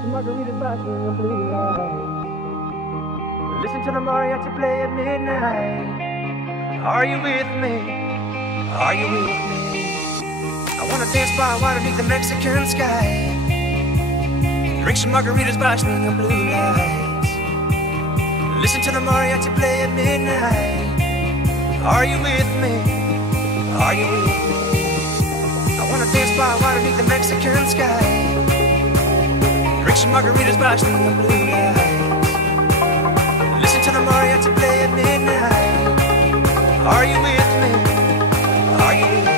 some margaritas, Boscam, and blue lights. Listen to the mariachi play at midnight. Are you with me? Are you with me? I wanna dance by water beneath the Mexican sky. Drink some margaritas, Boscam, and blue lights. Listen to the mariachi play at midnight. Are you with me? Are you with me? I wanna dance by water beneath the Mexican sky. Drink some margaritas, Boscam, and blue lights. Listen to the mariachi play at midnight. Are you with me? Are you with me?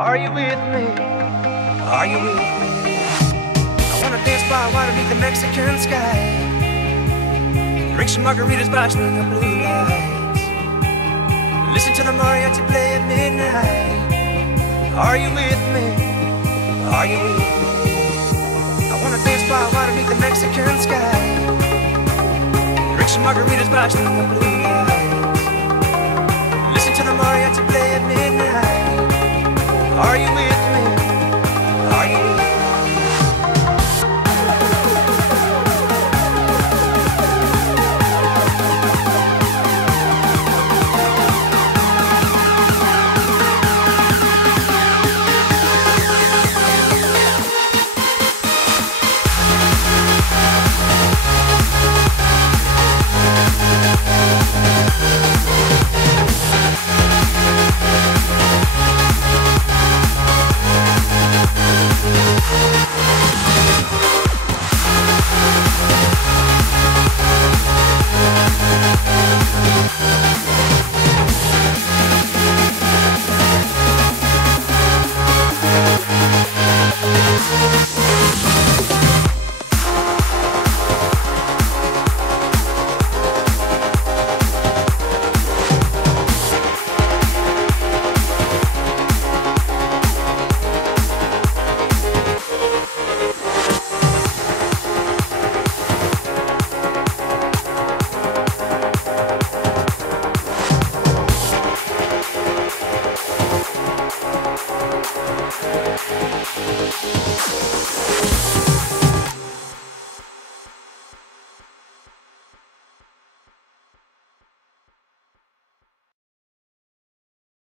Are you with me? Are you with me? I wanna dance by water beneath the Mexican sky. Drink some margaritas, Boscam, and blue lights. Listen to the mariachi play at midnight. Are you with me? Are you with me? I wanna dance by water beneath the Mexican sky. Drink some margaritas, Boscam, and blue lights. Listen to the mariachi play at midnight. Are you with me?